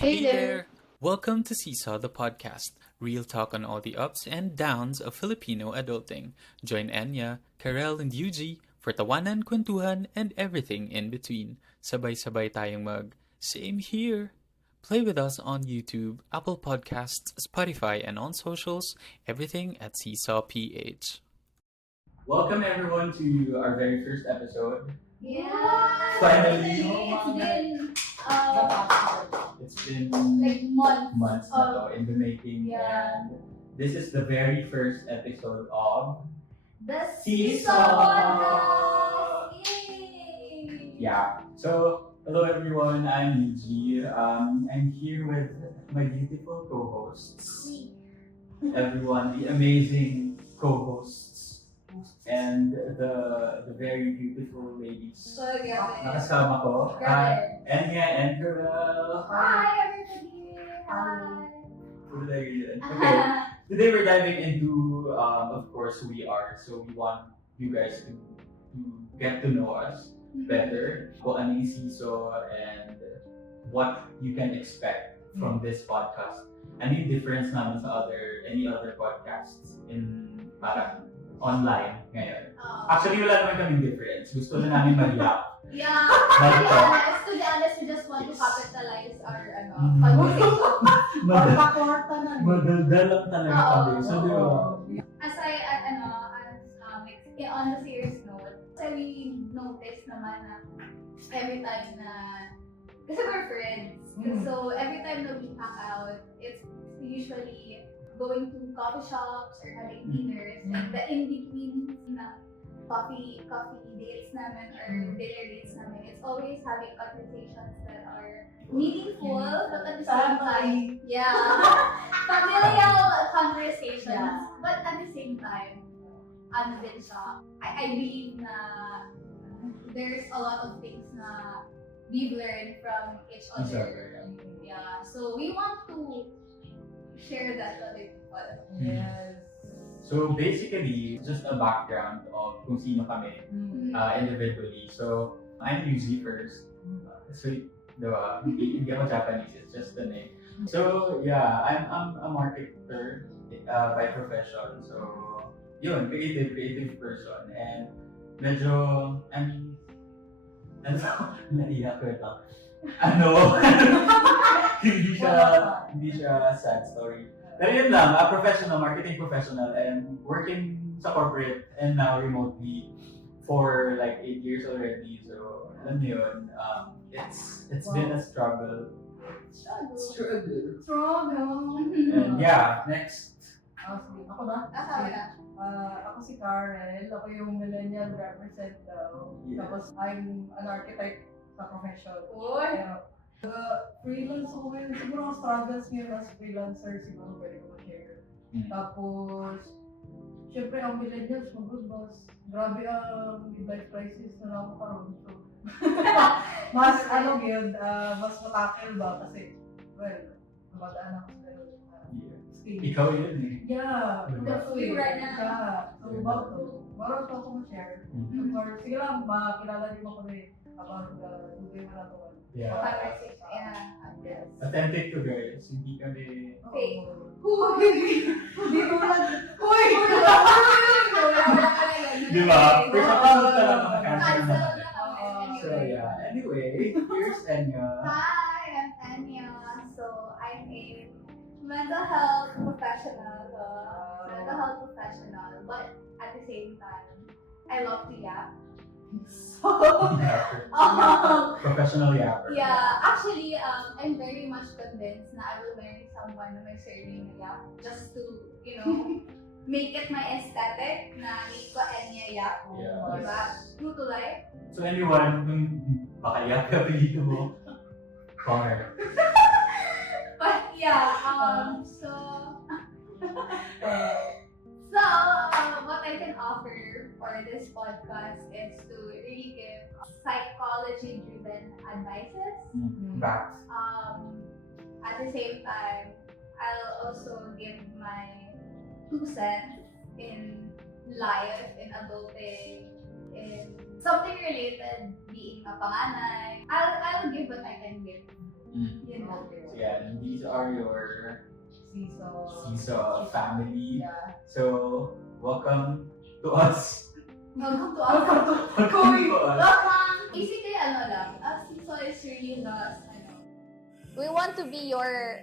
Hey there! Welcome to Seesaw the Podcast, real talk on all the ups and downs of Filipino adulting. Join Enya, Karel, and Yuji for tawanan, kwentuhan, and everything in between. Sabay-sabay tayong same here. Play with us on YouTube, Apple Podcasts, Spotify, and on socials, everything at Seesaw PH. Welcome everyone to our very first episode. Yeah. Finally. It's It's been like months. na to in the making. Yeah. And this is the very first episode of The Seesaw. Podcast. Yay! Yeah. So, hello everyone, I'm Yuji. I'm here with my beautiful co-hosts. Everyone, the amazing co-hosts. And the very beautiful ladies. So, grabe. Nakasama ko. Grabe. Enya and Karel. Hi everybody. Hi. What did I read? Okay. Today we're diving into, of course, who we are. So we want you guys to get to know us better. Kung ano yung Seesaw and what you can expect from this podcast. Ano yung difference naman sa any other podcasts in parang online ngayon. Actually, wala naman kaming difference. Gusto na namin mag-yap. Yeah. Like, To be honest, we just want to capitalize our Mm. conversation. Magpakorta na. Madaldal lang talaga kami. So, di ba? As on the serious note, kasi we noticed naman na every time na, kasi we're friends, so every time na we hang out, it's usually going to coffee shops or having dinners, and the in-between na coffee dates namin or dinner dates namin, it's always having conversations that are meaningful, but at the same time, familial conversations, Yeah. but at the same time, ano din siya, I believe na there's a lot of things na we've learned from each other. Yeah, so we want to share that to other people. Yes. So basically, just a background of kung sino kami individually. So I'm Yuzi first. So, diba? Hindi ako Japanese, it's just the name. So yeah, I'm a marketer by profession. So yun, creative person. And medyo, naiyak ko ito. Hindi siya sad story. Pero yun lang, a professional, marketing professional, and working sa corporate and now remotely for like 8 years already. So, alam niyo yun, it's been a struggle. And yeah, next. Sige, ako na. Ako si Karel. Ako yung millennial represent daw. Yeah. Tapos I'm an architect sa profession. Uy! Freelance ako ngayon. Siguro ang struggles ngayon as freelancer, siguro pwede ko ma-share. Tapos, syempre ang millennials, mas grabe ang midlife crisis na ako karoon. So, mas mas matakil ba? Kasi, well, namadaan ako sa stage. Ikaw yun eh. Yeah, Diba? You right now. Yeah. So, about to ako ma-share. Or, sige lang, makilala niyo ako rin about Dugay Manatuan. Yeah. Conversation. Yeah, yes. Authentic to guys, hindi kami... Okay. Hindi ko lang. Uy! Di ba? First episode pa lang Cancel makacancel na. na kami. So yeah, anyway, here's Enya. Hi, I'm Anya. So, I'm a mental health professional. But at the same time, I love to yap. Professional yapper. Yeah, actually, I'm very much convinced na I will marry someone na may surname na yap just to, make it my aesthetic na make ko Enya yap. Yeah. Diba? True to life. So anyone, kung baka yap dito mo, call her. But yeah, what I can offer for this podcast is to really give psychology-driven advices. Back. At the same time, I'll also give my 2 cents in life, in adulting, in something related, being a panganay. I'll give what I can give. You know. So yeah, these are your Seesaw. family. Yeah. So welcome to us. Welcome to us. Welcome to us. Basically, Seesaw is really not, We want to be your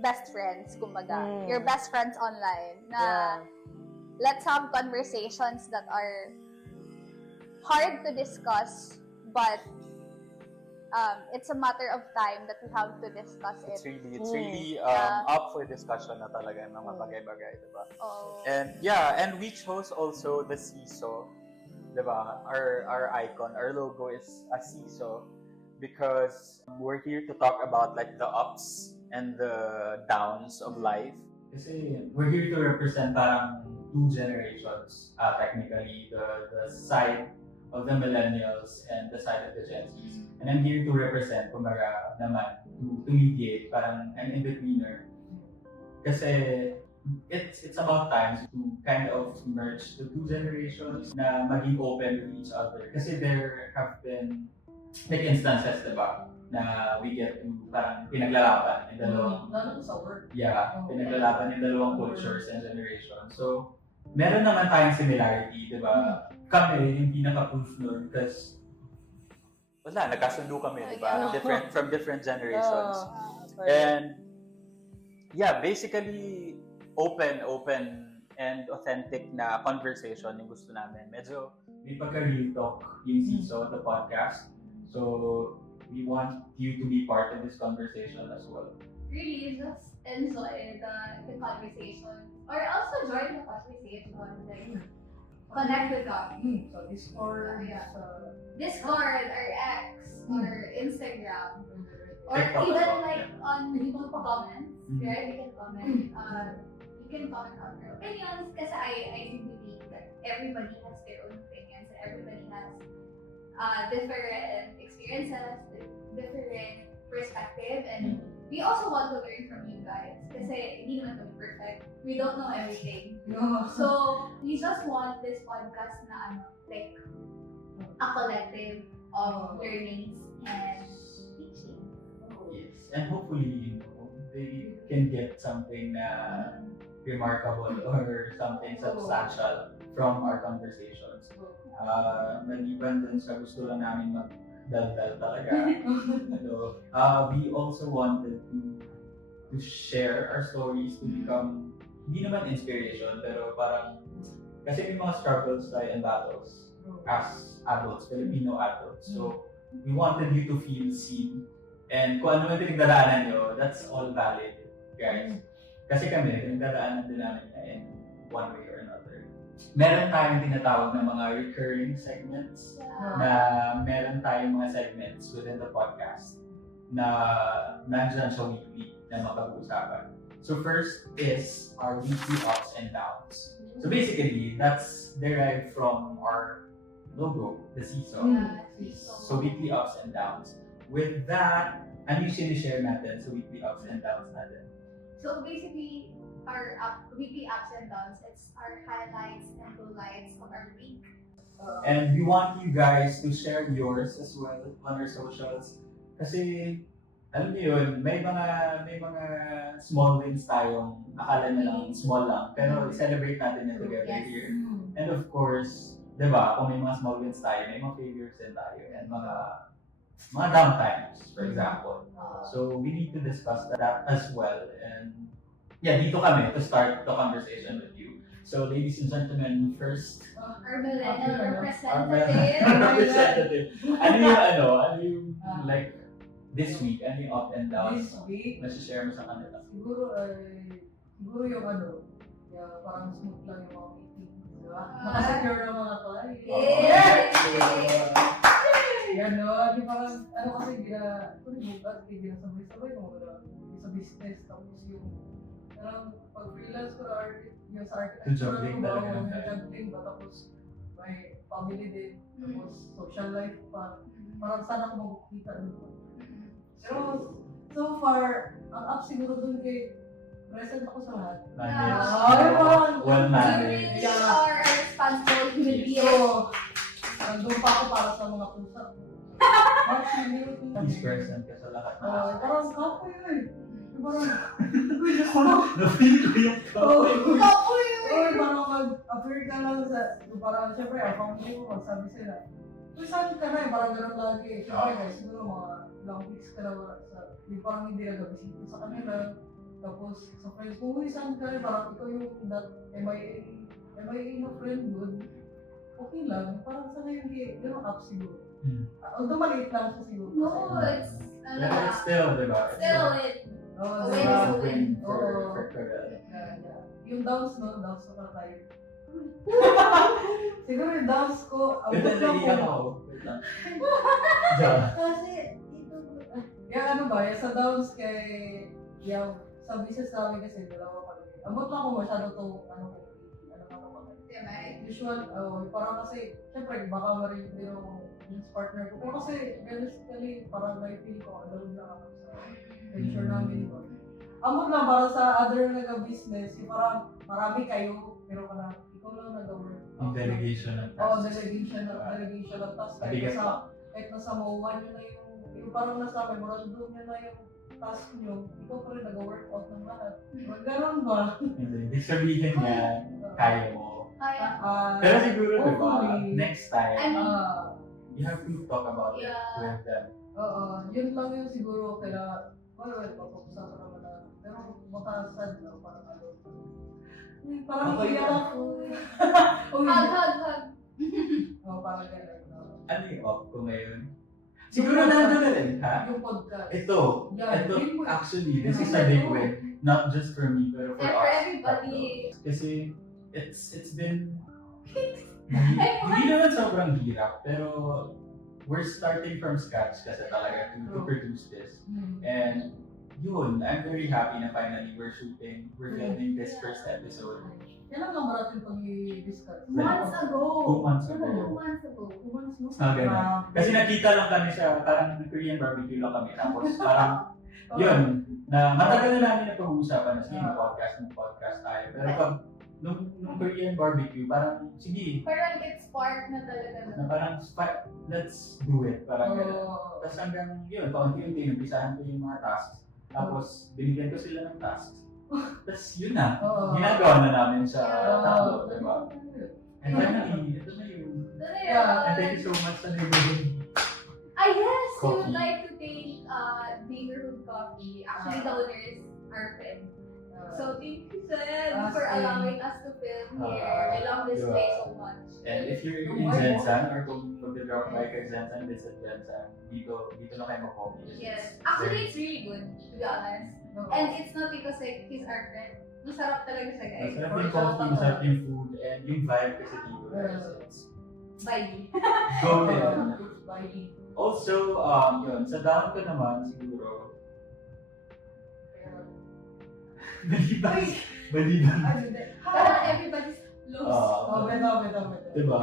best friends, kumbaga. Your best friends online. Na let's have conversations that are hard to discuss, but it's a matter of time that we have to discuss It's it. really Yeah. up for discussion na talaga yung mga bagay-bagay, diba? Oh. And yeah, and we chose also the seesaw, diba? Our icon, our logo is a seesaw because we're here to talk about like the ups and the downs of life. Kasi we're here to represent parang two generations, technically, the side of the millennials and the side of the Gen Zs. And I'm here to represent, kumbaga naman, to mediate, parang an in-betweener. Kasi it's about time to kind of merge the two generations na maging open with each other. Kasi there have been like instances, diba, na we get to parang pinaglalaban yung dalawang Lalo sa work. pinaglalaban yung dalawang cultures and generations. So, meron naman tayong similarity, diba? Kami, yung pinaka-proof nun, because Wala, nagkasundo kami, diba? Yeah. From different generations. And yeah, basically open and authentic na conversation yung gusto namin. Medyo may pagka-real talk yung Seesaw, the podcast. So, we want you to be part of this conversation as well. really just enjoy the conversation. Or also join the conversation. Like, connect with us. So Discord. Yeah. Sa Discord or X or Instagram. Or TikTok as even well, like on comments, Mhm. right? You can comment. You can comment on your opinions kasi I do believe that everybody has their own opinions and everybody has different experiences, different perspective, and we also want to learn from you guys kasi hindi naman kami perfect. We don't know everything. No. So, we just want this podcast na like a collective of learnings and teaching. Yes. And hopefully, they can get something remarkable or something substantial from our conversations. Maliban dun sa gusto lang namin magdaldal talaga. We also wanted to share our stories to become, hindi naman inspiration, pero parang, kasi may mga struggles tayo and battles as adults, Filipino adults. So, we wanted you to feel seen. And kung ano man pinagdadaanan nyo, that's all valid, guys. Kasi kami, pinagdadaanan din namin in one way or another. Meron tayong tinatawag na mga recurring segments, na meron tayong mga segments within the podcast na nandyan sa weekly na mapag-uusapan. So first is our weekly ups and downs. So basically, that's derived from our logo, the Seesaw. So weekly ups and downs. With that, ano yung sinishare natin sa weekly ups and downs natin? So basically, our weekly ups and downs, it's our highlights and lowlights of our week. And we want you guys to share yours as well on our socials. Kasi, alam niyo yun, may mga small wins tayong akala na lang small lang. Pero celebrate natin yan together Yes. here. And of course, di ba, kung may mga small wins tayo, may mga failures din tayo. And mga downtimes, for example. So we need to discuss that as well. And yeah, dito kami to start the conversation with you. So ladies and gentlemen, first, Our millennial our representative. representative. Ano yung like this week, ano yung up and down? This week, Nasi-share mo sa kanila. siguro yung yung parang smooth lang yung mga meetings, di ba? Nakasecure ng mga clients. Ganon, di parang, kasi ginasabay-sabay sa business, tapos yung, parang pag freelance ko artist, yung sa architecture, juggling talaga ng time. juggling ba, tapos may family din, tapos social life pa, parang sana ako magkita dito. Pero, so far, ang up siguro dun kay present ako sa lahat. Well You managed. really are a responsible human being. So, nandun pa ako para sa mga pusa. He's present ka sa lahat. Parang kapoy eh. Parang, Na-feel ko yung kapoy. Kapoy! parang mag-appear ka lang sa, parang syempre, family mo, magsabi sila. Uy, saan ka na eh? Parang ganun lagi. Syempre guys, siguro mga ilang weeks ka na parang hindi nag-bisita sa kanila. Tapos sa friends ko, uy, saan ka eh? Parang ikaw yung that MIA na friend good. Okay lang, parang sana hindi up siguro. Although maliit lang siya siguro. No, it's, But it's still, di ba? still it. Oh, Win diba? is win. For Karel. Yeah. Yung downs na para tayo. Siguro yung downs ko, Wait lang, naiiyak ako. Wait lang. Diyan. Kasi, yung ano ba, yung sa downs kay, yung sa business namin kasi, dalawa kami. Abot lang ako masyado to, usual, parang kasi, syempre, baka ma-review yung business partner ko. Pero kasi, realistically, parang may feel ko, alone na ako sa venture namin. Amot lang, para sa other nag-business, yung parang marami kayo, pero parang ikaw lang nag-work. Yung delegation ng Oo, tasks. delegation ng task. Mabigat pa. Kahit nasa mauwan nyo na yung parang nasa memorandum nyo na yung task nyo, ikaw pa rin nag-workout ng lahat. Ganun ba? Hindi. Ibig sabihin niya, kaya mo. Kaya. Pero siguro, di ba, hopefully. next time, Ah, you have to talk about it Yeah. with them. yun lang yung siguro kaya, papag-usapan naman na. Pero makasad lang, parang ano. Parang Okay iyak lang. ako. Hug. Parang ganun. Ano yung op ko ngayon? Siguro nandun na rin, ha? Yung podcast. Ito, Yeah, ito, yun mo. actually, this is a big win. Not just for me, pero for And for us. everybody. Kasi, it's been, hindi naman sobrang hirap, pero we're starting from scratch kasi talaga to produce this. And yun, I'm very happy na finally we're filming this first episode. Kailan lang ba natin itong i-discuss? Months ago. 2 months ago. 2 months ago. 2 months mo? Ganun. Kasi nakita lang kami sa parang Korean barbecue lang kami. Tapos parang, yun, na matagal na namin na pag-uusapan na sige, mag-podcast tayo. Pero pag, nung Korean barbecue, parang, sige, Parang it's spark na talaga. na parang, let's do it. Parang gano'n. Tapos hanggang yun, paunti-unti, numpisahan ko yung mga tasks. Tapos, binigyan ko sila ng tasks. Tapos yun na, ginagawa na namin sa tao, diba? And finally, ito na yun. And thank you so much sa neighborhood. Yes, we Coffee. would like to thank Neighborhood Coffee. Actually, the owners are friends. So thank you, Sen, for allowing us to film here. I love this diba? place so much. And if you're in Zensan, or kung mag-drop by kay Zensan, visit Zensan, dito na kayo mag-coffee. Yes. Actually, it's really good, to be honest. And it's not because like, he's our friend. Masarap talaga siya, guys. Masarap yung coffee, masarap yung food, and yung vibe kasi dito. Bye. Go there. Bye. Also, yun, sa down ko naman, siguro, Maliban. Parang everybody's lost. Beto. Diba?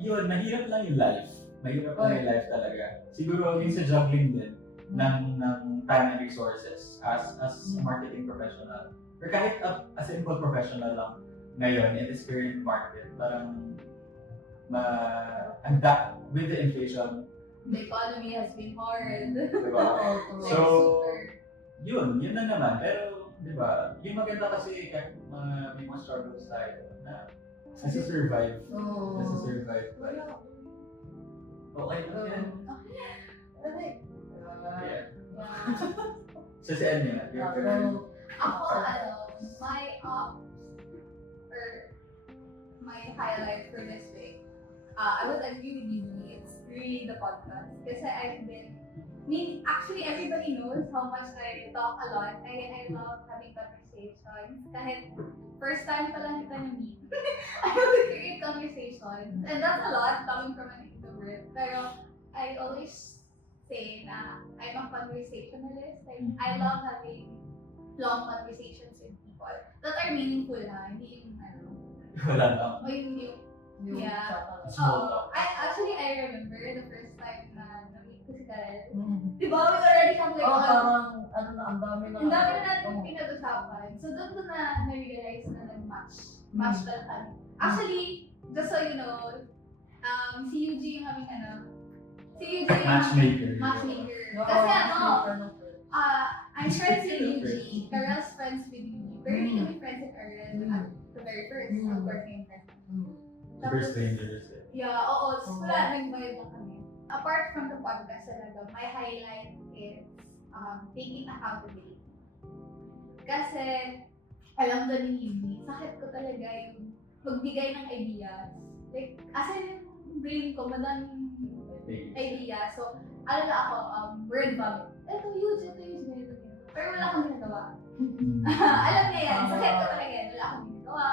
Yun, mahirap lang yung life. Mahirap lang yung life talaga. Siguro yung sa juggling din ng time and resources as a marketing professional. Or kahit a simple professional lang ngayon in this current market, parang with the inflation, The economy has been hard. diba? Like, So, super. yun na naman. Pero, di ba, yung maganda kasi kahit may mga struggles tayo na nasa-survive. Nasa-survive pa. Okay lang yan. Yeah. So, si Anya, your turn. Ako, my or my highlight for this week, I would agree with you, it's really the podcast. Kasi actually everybody knows how much I talk a lot. I love having conversations. Kahit first time pa lang kita na-meet, I want to create conversations. And that's a lot coming from an introvert. Pero I always say na I'm a conversationalist. I love having long conversations with people that are meaningful na, hindi yung Wala lang. o yung Small talk. I remember the first time na na-meet ko si Karel. Diba, we already have like Parang, ang dami na. ang dami na natin pinag-usapan. So doon ko na na-realize na nag-match talaga kami. Actually, just so you know, si Yuji yung aming Si Eugene, Matchmaker. matchmaker. Oo, Kasi ano, friend of friends. I'm friends with Eugene. Carel's friends with Eugene. Pero hindi kami friends with Carel at the very first. Of course, yung friends. Super strangers. Yeah, oo. So, wala, nag-vibe lang kami. Apart from the podcast talaga, my highlight is taking accountability. Kasi, alam ko ni Eugene, sakit ko talaga yung magbigay ng ideas. Like, as in, brain ko, madaming idea. So, alam na ako, word vomit. Ito, Eugene, ganito. Pero wala akong ginagawa. Alam niya yan. Sakit ko talaga yan. Wala akong ginagawa.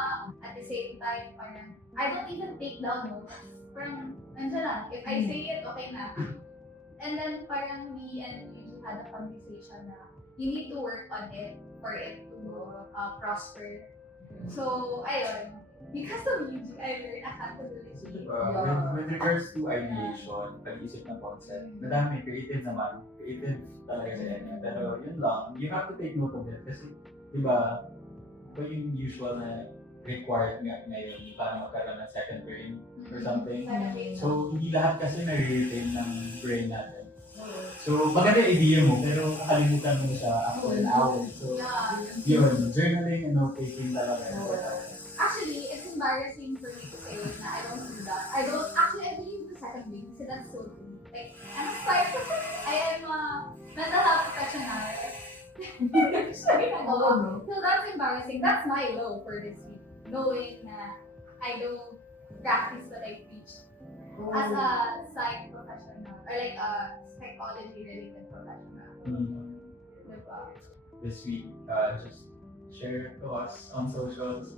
At the same time, parang, I don't even take down notes. Parang, nandiyan lang. If I say it, okay na. And then, parang we and Eugene had a conversation na you need to work on it for it to prosper. So, ayun. Because of Eugene, I learned accountability. With regards to ideation, pag-isip ng concept, madami, creative naman. Creative talaga sa inyo. Pero yun lang, you have to take note of it. Kasi, di ba, ito yung usual na required ngayon, paano magkaroon ng second brain or something. So, hindi lahat kasi nare-retain ng brain natin. So, maganda yung idea mo, pero nakalimutan mo siya after an hour. So, yun, journaling and note-taking talaga. Actually, it's embarrassing for me to say na I don't do that. I believe the second brain kasi that's so true. Like, I'm sorry, I am a mental health professional. So that's embarrassing. That's my low for this week. Knowing na I don't practice what I preach as a psych professional or like a psychology related professional. Diba? This week, just share it to us on socials,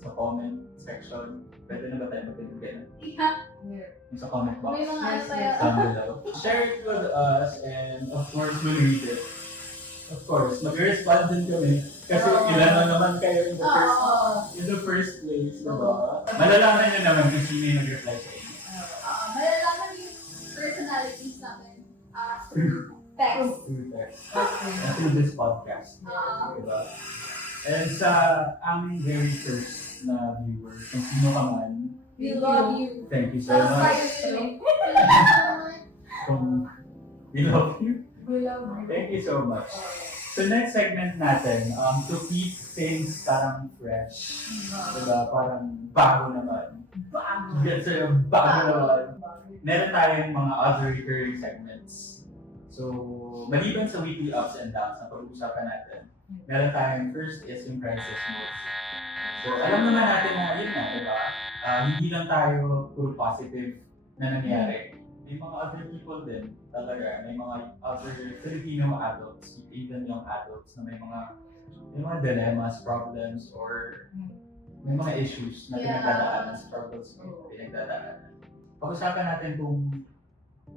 sa comment section. Pwede na ba tayo magpinigyan? Yeah. Yung sa comment box. May mga ano tayo. Down below. Share it with us and of course we'll read it. Of course, mag-respond din kami. Kasi ilan na naman kayo in the first place. Diba? Malalaman nyo naman kung sino yung nag-reply sa inyo. Malalaman yung personalities natin through text. Through text. And through this podcast. Diba? And sa aming very first na viewer, kung sino ka man, We love you. thank you so much. We love you. We love you. Thank you so much. So next segment natin, to keep things parang fresh. Diba? Parang bago naman. Yes, sir, bago naman. Meron tayong mga other recurring segments. So, maliban sa weekly ups and downs na pag-uusapan natin, meron tayong first is yung crisis mode. So, alam naman natin na yun na, diba? Hindi lang tayo puro positive na nangyari. May mga other people din talaga. May mga other Filipino adults, even young adults na may mga dilemmas, problems, or may mga issues na pinagdadaanan, struggles na pinagdadaanan. Pag-usapan natin kung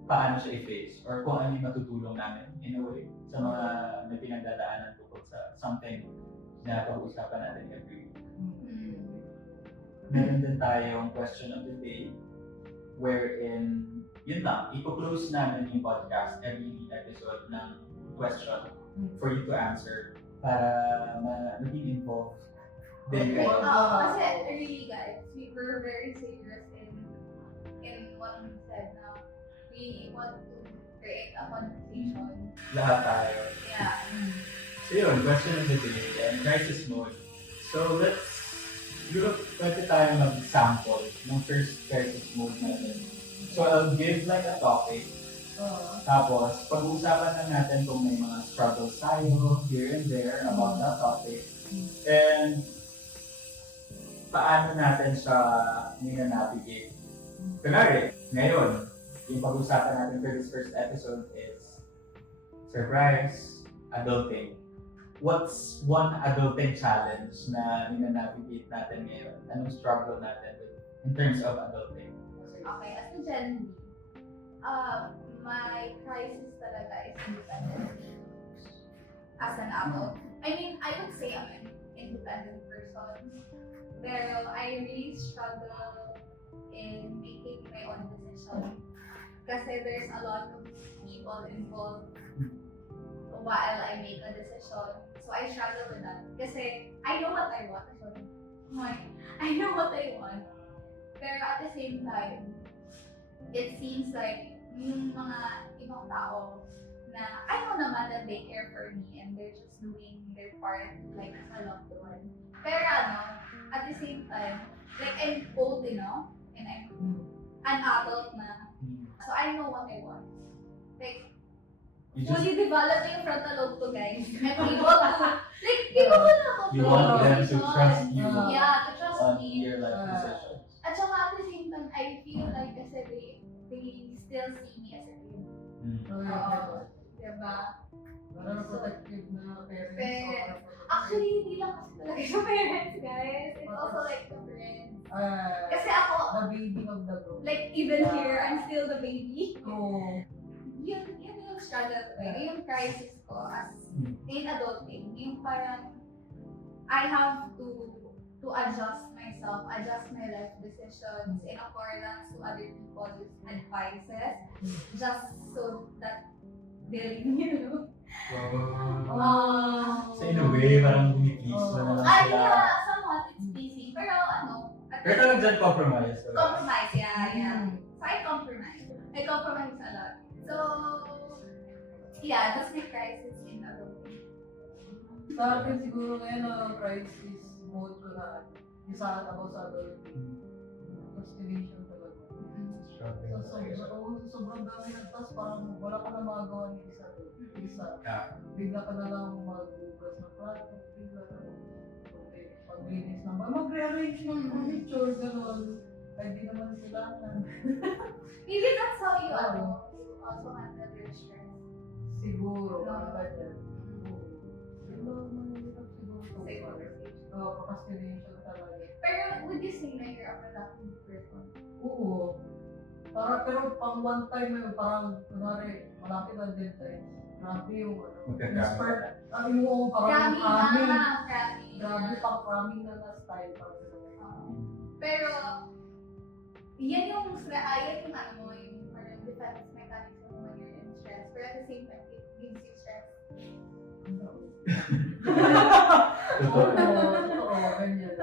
paano siya i-face or kung ano yung matutulong namin in a way sa mga may pinagdadaanan tungkol sa something na pag-usapan natin every week. Meron din tayong question of the day wherein yun lang, i-close namin yung podcast every episode ng question for you to answer para maging involved din kayo. Kasi really guys, we were very serious in what we said na we want to create a conversation. Lahat tayo. Yeah. So yun, question of the day and crisis mode. So pwede tayo mag-sample ng first crisis mode natin. So I'll give like a topic. Tapos, pag-uusapan lang natin kung may mga struggles tayo here and there about that topic. And paano natin siya nina-navigate. Kunwari, ngayon, yung pag-uusapan natin for this first episode is surprise, adulting. What's one adulting challenge na nina-navigate natin ngayon? Anong struggle natin in terms of adulting? Okay, as a Gen Z, my crisis talaga is independence as an adult. I mean, I would say I'm an independent person, pero I really struggle in making my own decisions. Kasi there's a lot of people involved while I make a decision. So I struggle with that. Kasi I know what I want. I know what I want. Pero at the same time, it seems like yung mga ibang tao na I know naman that they care for me and they're just doing their part like as a loved one. Pero at the same time, like I'm old, and I'm an adult na. So I know what I want. Like, You just fully developed yung frontal lobe ko, guys. I'm able to, like, capable na ako. you want them to trust you Yeah, to trust on me. your life decisions. At saka at the same time, I feel like kasi they still see me as a kid. Diba? Parang protective na parents. Parents. Actually, hindi lang kasi talaga yung parents, guys. It's also like the friends. Kasi ako, The baby of the group. like, even here, I'm still the baby. Oh. Yun yung struggle ko. Yung crisis ko as in adulting. Yung parang, I have to adjust myself, adjust my life decisions in accordance to other people's advices, just so that they'll, So in a way, parang bumiplease mo na lang sila. yeah, somewhat it's pleasing. Pero at Pero talagang dyan compromise. Diba? compromise, yeah. So I compromise a lot. So, yeah, that's my crisis in adulting. Sa akin siguro ngayon ang crisis mode ko na isa about sa adulting. Procrastination talaga. Sobrang dami na, tapos parang wala ka na magagawa ni isa. Bigla ka na lang magbugas ng plato, bigla ka na maglinis ng mag-rearrange ng furniture, gano'n. Ay, di naman kailangan. Maybe that's how you also handle your stress. Siguro, parang ganyan. Siguro, mahirap siguro ito. Procrastination talaga. Pero would you say na you're a productive person? Oo. Pero pang one time na yun, parang, kunwari, malapit na deadline. Grabe yung, Magkakamit. yung parang cramming. Cramming. Grabe pang cramming na style. Pero, yan yung parang defense mechanism when you're in stress. Pero at the same time, it gives you stress. Oo, ganyan.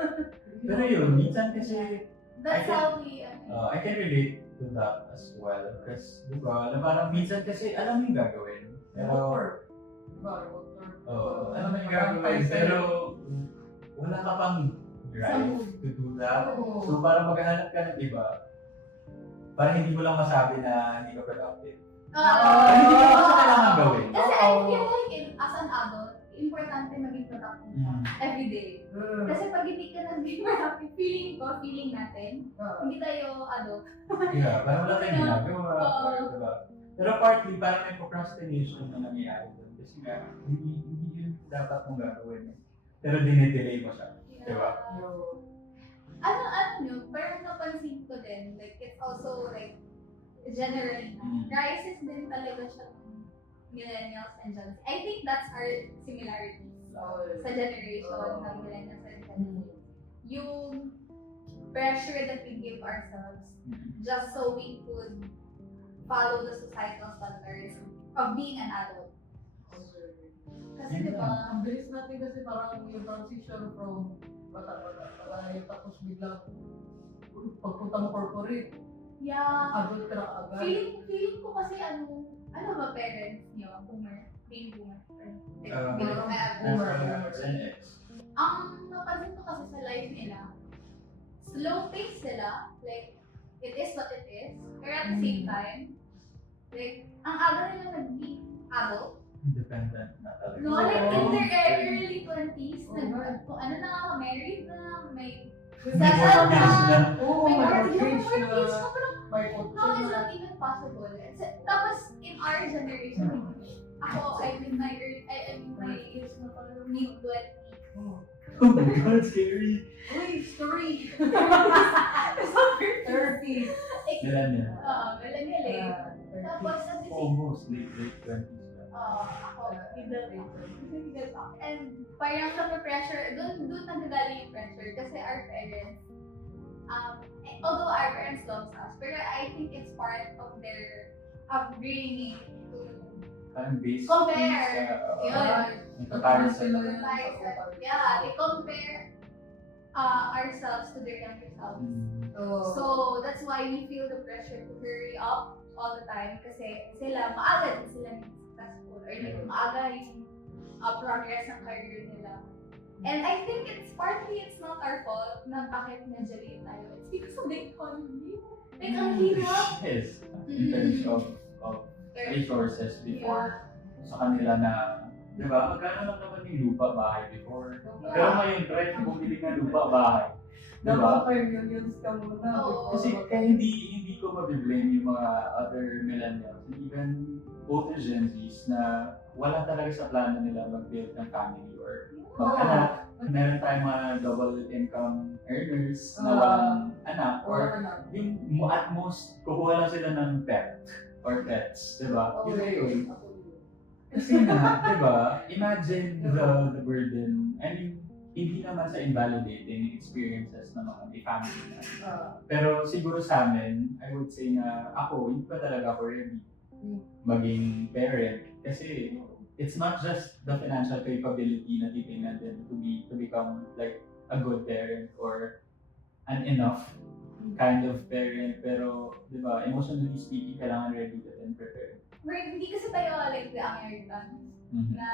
Pero yun, minsan kasi That's how we, I can relate to that as well. Kasi, di ba, na parang minsan kasi alam mo yung gagawin. Pero, alam mo yung gagawin, pero wala ka pang drive to do that. So, parang maghahanap ka ng iba. Parang hindi mo lang masabi na hindi ka productive. Hindi mo lang kasi kailangan gawin. Kasi I feel like as an adult, importante maging productive ka every day. Kasi pag hindi ka naging productive, feeling natin, hindi tayo adult. Yeah, parang wala tayong ginagawa. Diba? Pero partly, parang may procrastination na nangyayari doon. Kasi nga, hindi yun dapat mong gagawin. Pero dinidelay mo siya. Diba? Ano nyo, parang napansin ko din, like, it's also, like, generally, crisis din talaga siya ng millennials and Gen Z. I think that's our similarities sa generation ng millennials and Gen Z. Yung pressure that we give ourselves just so we could follow the societal standards of being an adult. Kasi diba, Ang bilis natin kasi parang yung transition from bata-bata, tapos biglang pagpunta mo corporate, adult ka na agad. feeling ko kasi ano ba parents nyo? Baby boomer. Gen X. Ang napansin ko kasi sa life nila, slow pace sila, like, it is what it is, pero at the same time, like, ang aga nila naging adult. Independent na talaga. No, like in their early 20s, kung ano na nga, married na, may May mortgage na. Oo, may may mortgage mortgage na, na. pero May kotse how is na. that even possible? Tapos, in our generation, ako, I'm in my mid-20s. Oh my God, scary. Uy, story! 30! Millennial. Millennial eh. Tapos, at the same Almost late 20s. ako, middle pa. And parang pressure, doon nagagaling yung pressure kasi our parents, although our parents loves us, pero I think it's part of their upbringing to Parang based compare. comparison. Yeah, they compare ourselves to their younger selves. So that's why we feel the pressure to hurry up all the time kasi maaga din sila successful or like maaga yung progress ng career nila. And I think it's not our fault na bakit medyo late tayo. It's because of the economy. Like, ang hirap. Yes, in terms of resources before sa kanila na, di ba, magkano lang naman yung lupa bahay before. Pero ngayon, try na bumili ng lupa bahay. Di ba? Dapat millions ka muna. Kasi kaya hindi ko mabiblame yung mga other millennials, even older Gen Zs na wala talaga sa plano nila mag-build ng family or mag-anak. Meron tayong mga double income earners na walang anak or yung at most kukuha lang sila ng pet or pets, di ba? Yun. Kasi nga, di ba, imagine the burden. I mean, hindi naman sa invalidating experiences ng mga may family na. Pero siguro sa amin, I would say na ako, hindi pa talaga ako ready maging parent. Kasi it's not just the financial capability na titingnan din to become like a good parent or an enough kind of parent. Pero, di ba, emotionally speaking, kailangan ready ka din prepared. Hindi kasi tayo like the Americans na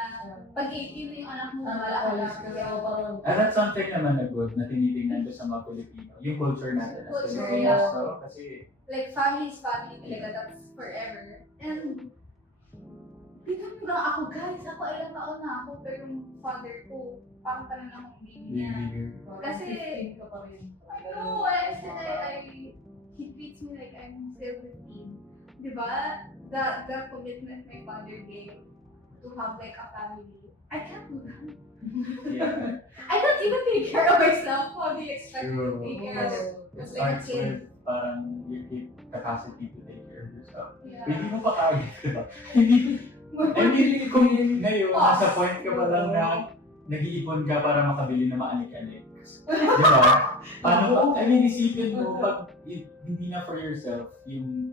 pag 18 na yung anak mo, wala ka lang. And that's something naman na good na tinitingnan ko sa mga Pilipino. Yung culture natin as Culture, Filipinos. yeah. So, kasi, Like, family is family talaga. That's forever. And, tignan mo lang ako, guys. Ako, ilang taon na ako. Pero yung father ko, parang parang akong baby niya. Kasi, ka pa rin. I know, he treats me like I'm still 15. Diba? The commitment my father gave to have like a family. I can't do that. yeah. I don't even take care of myself. How do you expect me to True. take care of It like a starts kid? with parang your capacity to take care of yourself. Yeah. Hindi mo pa kaya, diba? Hindi, I mean, kung ngayon, nasa point ka pa lang na nag-iipon ka para makabili na maanik-anik. Di ba? Paano, I mean, isipin mo, pag hindi na for yourself, yung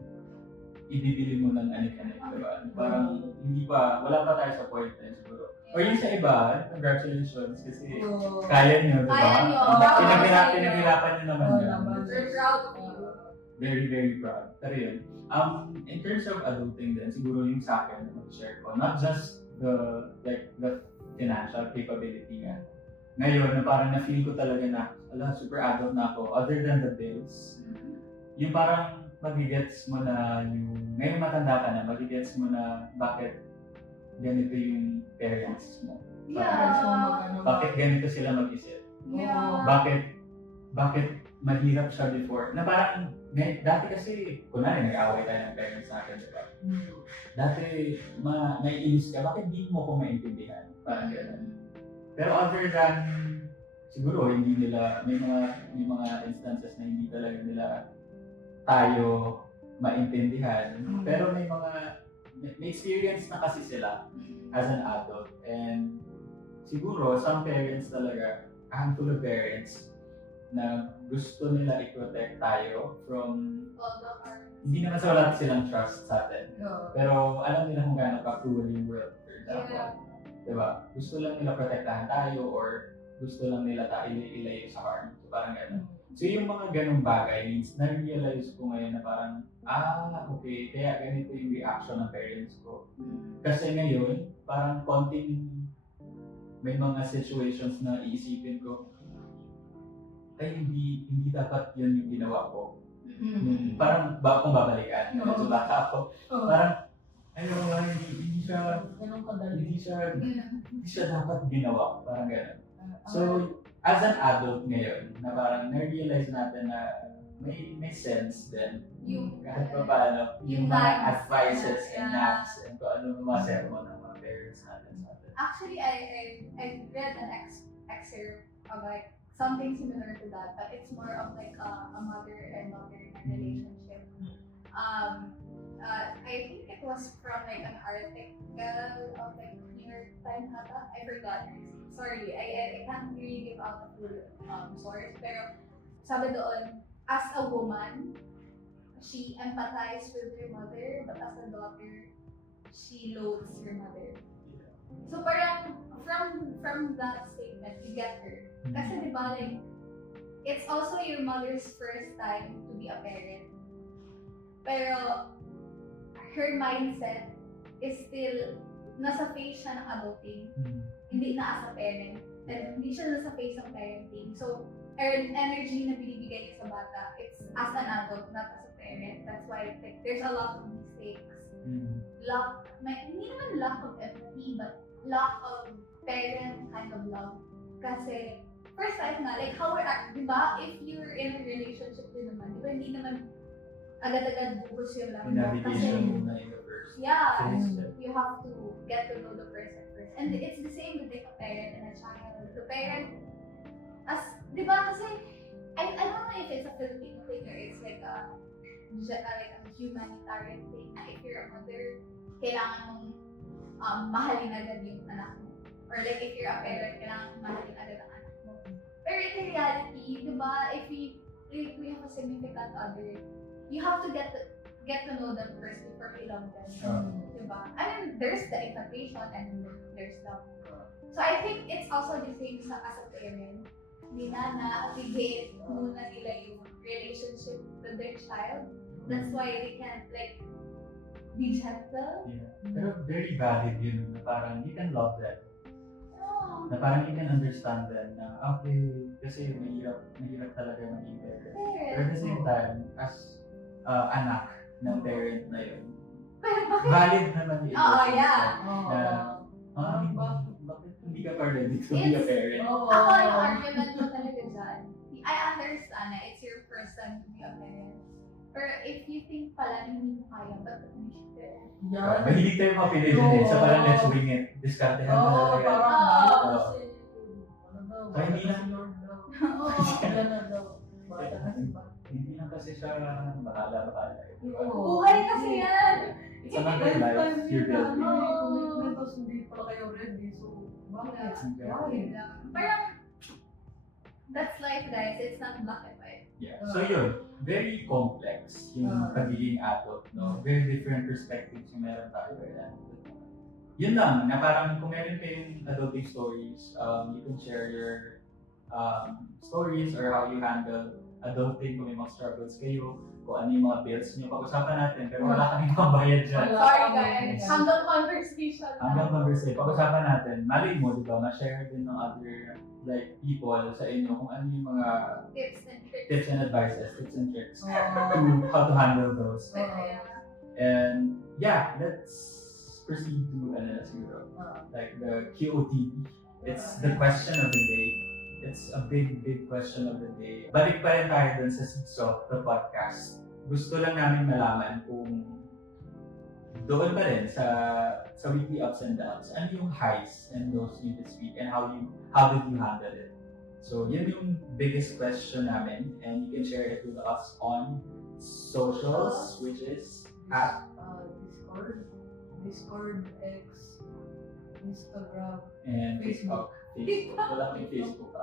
ibibili mo ng anik-anik, di ba? Parang hindi pa, wala pa tayo sa point na siguro. Or yung sa iba, congratulations, kasi kaya nyo, di ba? Kaya nyo. Pinaghirapan nyo naman yun. We're proud of you. Very, very proud. Pero yun, in terms of adulting din, siguro yung sa akin, mag-share ko, not just the financial capability nga. Ngayon, na parang na-feel ko talaga na, super adult na ako, other than the bills. Yung parang magigets mo na yung, ngayon matanda ka na, magigets mo na bakit ganito yung parents mo. Yeah. Bakit ganito sila mag-isip. Yeah. Bakit mahirap siya before. Na parang, dati kasi, kunwari nag-away tayo ng parents natin, diba? Dati, naiinis ka, bakit di mo ko maintindihan? Parang gano'n. Pero other than, siguro, hindi nila, may mga instances na hindi talaga nila tayo maintindihan. Pero may experience na kasi sila as an adult. And siguro, some parents talaga, a handful of parents, na gusto nila i-protect tayo from, hindi naman sa wala silang trust sa atin. Pero alam nila kung gaano ka-cruel yung world, for example. Diba? Gusto lang nila protektahan tayo or gusto lang nila tayo ilayo sa harm. So parang gano'n. So yung mga ganong bagay means na-realize ko ngayon na parang, okay, kaya ganito yung reaction ng parents ko. Kasi ngayon, parang konting may mga situations na iisipin ko, ay hindi dapat yun yung ginawa ko. Parang kung babalikan, medyo bata ako. Parang, hindi siya dapat ginawa. Parang gano'n. So, as an adult ngayon, na parang na-realize natin na may sense din. Kahit pa paano, yung mga advices and naps and kung ano mga sermon ng mga parents natin sa atin. Actually, I read an excerpt of like something similar to that, but it's more of like a mother and daughter relationship. I think it was from like an article of like New York Times ata. I forgot. Sorry, I can't really give out the full source. Pero sabi doon, as a woman, she empathized with her mother, but as a daughter, she loathes her mother. So parang from that statement, you get her. Kasi di ba, like, it's also your mother's first time to be a parent. Pero, her mindset is still nasa phase siya ng adulting. Hindi na as a parent. And hindi siya nasa phase ng parenting. So, energy na binibigay niya sa bata, it's as an adult, not as a parent. That's why like, there's a lot of mistakes. Hindi naman lack of empathy, but lack of parent kind of love. Kasi, first time nga, like how di ba, if you're in a relationship din naman, di ba, hindi naman agad-agad buhos yung love mo. Kasi, yeah, you have to get to know the person first. And it's the same with like a parent and a child. The parent, di ba, kasi, I don't know if it's a Filipino thing or it's like a humanitarian thing na if you're a mother, kailangan mong mahalin agad yung anak mo. Or like if you're a parent, kailangan mong mahalin agad ang anak mo. Pero in reality, di ba, if we have a significant other, you have to get to know them first before you love them. Di ba? I mean, there's the infatuation and there's love. So I think it's also the same as a parent. Hindi na apigate muna nila yung relationship with their child. That's why they can't like be gentle. Yeah. Pero very valid yun na parang you can love them. Oh. Na parang you can understand them na okay, kasi mahirap talaga maging parent. Pero at the same time, as anak ng parent na yun, valid naman yung bakit hindi ka pa ready to be a parent? Ako yung argument ko talaga dyan. I understand na it's your first time to be a parent. Pero if you think pala hindi mo kaya, ba't hindi siya? Mahilig tayo mapili dyan eh. So parang let's wing it. Diskartehan na talaga. So hindi lang. Hindi lang kasi siya bahala. Buhay kasi yan! It's another life you're building. Tapos hindi pala kayo ready. So, bakit? Parang, that's life guys. It's not black and white. Yeah. So yun, very complex yung pagiging adult, no? Very different perspectives yung meron tayo. Yun lang, na parang kung meron kayong adulting stories, you can share your stories or how you handle adulting, kung may mga struggles kayo, kung ano yung mga bills nyo, pag-usapan natin, pero wala kaming mabayad dyan. Sorry guys, hanggang conversation. Pag-usapan natin, malay mo, di ba, ma-share din ng other like people sa inyo kung ano yung mga tips and advices, tips and tricks to how to handle those. And yeah, let's proceed to siguro, like the QOTD. It's the question of the day. It's a big question of the day. Balik pa rin tayo dun sa Seesaw, the podcast. Gusto lang namin malaman kung doon pa rin sa weekly ups and downs, ano yung highs and lows niyo this week and how did you handle it? So yun yung biggest question namin, and you can share it with us on socials, which is at Discord, X, Instagram, and Facebook. Wala kang Facebook.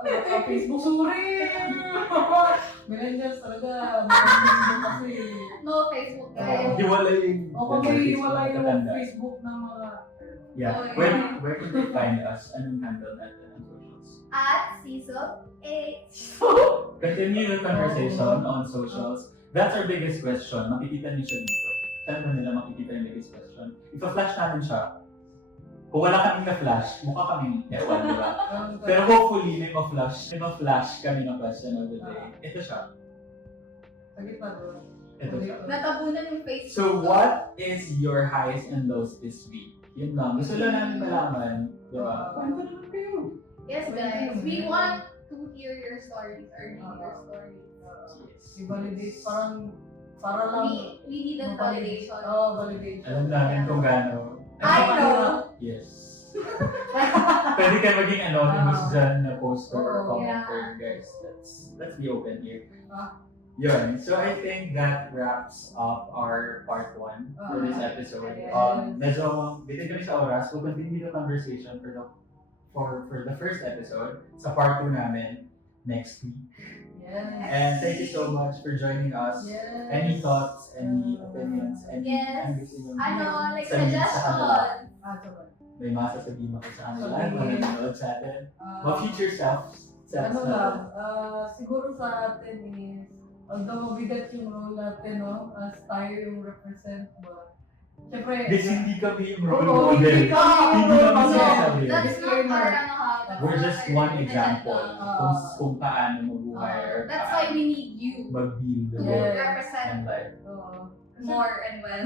Facebook, sorry! Millennials talaga, Facebook kasi. No Facebook guys. Hiwalay yung Facebook ng mga... Yeah. Where can they find us? Anong handle natin on socials? At Seesaw8. Continue the conversation on socials. That's our biggest question. Makikita niyo siya dito. Saan mo nila makikita yung biggest question? Ipa-flash natin siya. Kung wala kaming na-flash, mukha kaming ewan, di ba? Pero hopefully, may ma-flash kami ng question of the day. Ito siya. Ito siya. Natabunan yung Facebook. So, what is your highs and lows this week? Yun lang. Gusto lang namin malaman, di ba? Kwento naman kayo. Yes guys, we want to hear your stories or read your stories. I-validate, para lang... We need a validation. Validation. Alam namin kung gaano. I know! Yes. Pwede kayo maging anonymous dyan na poster or commenter, guys. Let's be open here. Yun. So I think that wraps up our part 1 for this episode. Medyo bitin kami sa oras. We'll continue the conversation for the first episode sa part 2 namin next week. Yes. And thank you so much for joining us. Yes. Any thoughts, any opinions, any gusto nyo like sabihin sa kanila? suggestions. May mga sasabihin ako sa kanila, mga nanonood sa atin. Mga future selves. Siguro sa atin is, although mabigat yung role natin, no, as tayo yung represent ba, Siyempre, Guys, hindi kami yung role Oo, model. hindi kami yung Hindi role kami model. sinasabi. That's not our We're just one example Oo. kung paano mabuhay or That's why we need you mag-build the to world Yeah. represent and life. Oo. more and well.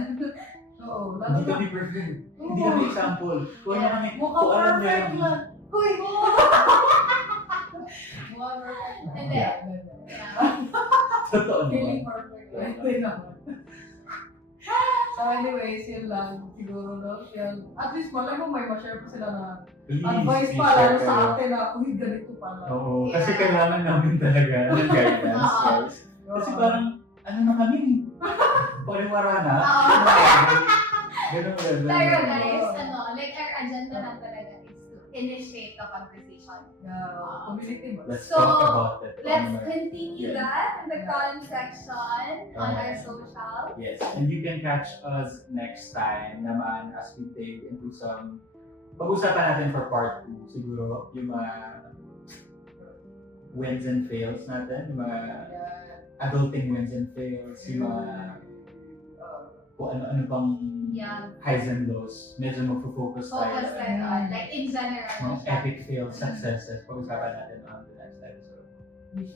Oo, lalo Hindi na. kami perfect. Hindi kami example. Kung ano kami, Mukhang kung alam perfect meron. lang. Uy! Mukhang perfect. Hindi. Yeah. Totoo Feeling naman. perfect. Hindi naman. So anyways, yun lang. Siguro no, yun. At least malay mo may ma-share pa sila na Please, advice please pa share lalo sa kayo. atin na, uy, ganito pala. Oo, kasi Yeah. kailangan namin talaga ng guidance, Oo. guys. Kasi parang, ano na kami, pariwara na. Ganun level. Pero guys, like our agenda lang talaga is to initiate the conversation. Yeah, community ba? Let's So, talk about it. Let's Ano, continue Yeah. that in the comment section on our social. Yes, and you can catch us next time naman as we dig into some, pag-usapan natin for part 2, siguro, yung mga wins and fails natin, yung mga Yeah. adulting wins and fails, yung mga kung ano-ano pang Yeah. highs and lows. Medyo mag-focus tayo. Focus tayo on, like in general. Mga epic fail successes. Pag-usapan natin on the next episode.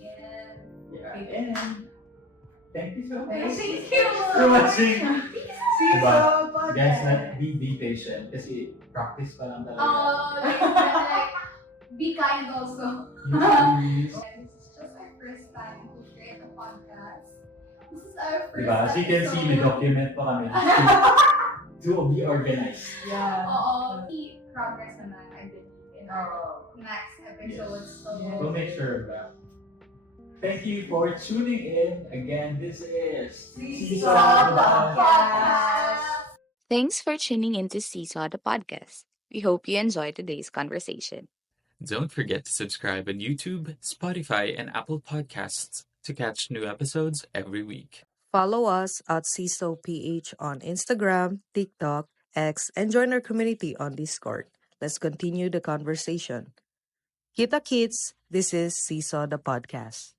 Yeah. Yeah. And thank you so much Thank you. for watching. See you Diba? sa podcast. Guys, be patient. Kasi practice pa lang talaga. Oh, like, be kind also. Please. And this is just our first time to create a podcast. This is our first Diba? As you can see, may episode. document pa kami to be organized. Yeah. Oo, see progress naman, I believe, in our Oo. next episodes. So, Yes. We'll make sure of that. Thank you for tuning in. Again, this is Seesaw Seesaw the podcast. Thanks for tuning in to Seesaw the podcast. We hope you enjoyed today's conversation. Don't forget to subscribe on YouTube, Spotify, and Apple Podcasts to catch new episodes every week. Follow us at CISOPH on Instagram, TikTok, X, and join our community on Discord. Let's continue the conversation. Kita kids, this is Seesaw the podcast.